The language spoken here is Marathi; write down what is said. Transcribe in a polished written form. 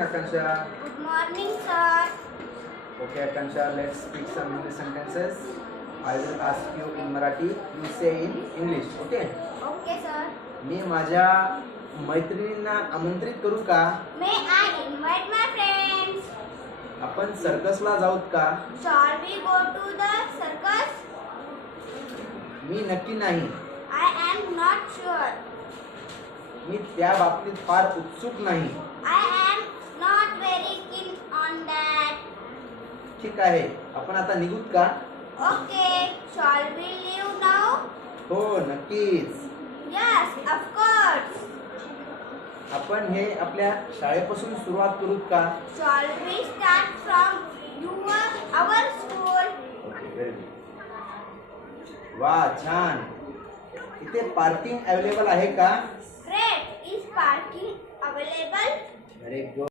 morning, Akansha. Good morning, sir. Okay, Akansha, let's speak some English sentences. I will ask you in Marathi. You say in English. Okay? Okay, sir. मी माझ्या मैत्रिणींना आमंत्रित करू का? May I invite my friends? आपण सर्कसला जाऊत का? Shall we go to the circus? मी नक्की नाही. I am not sure. मी त्या बाबतीत फार उत्सुक नाही. I am not very keen on that. ठीक आहे. आपण आता निघूत का? Okay, shall we leave now? हो, नक्कीच. Yes, of course. आपण हे आपल्या शाळेपासून सुरुवात करू का? Shall we start from our school? Okay, very good. वा, छान. इथे पार्किंग अवेलेबल आहे का? Great. Is parking available? Very good.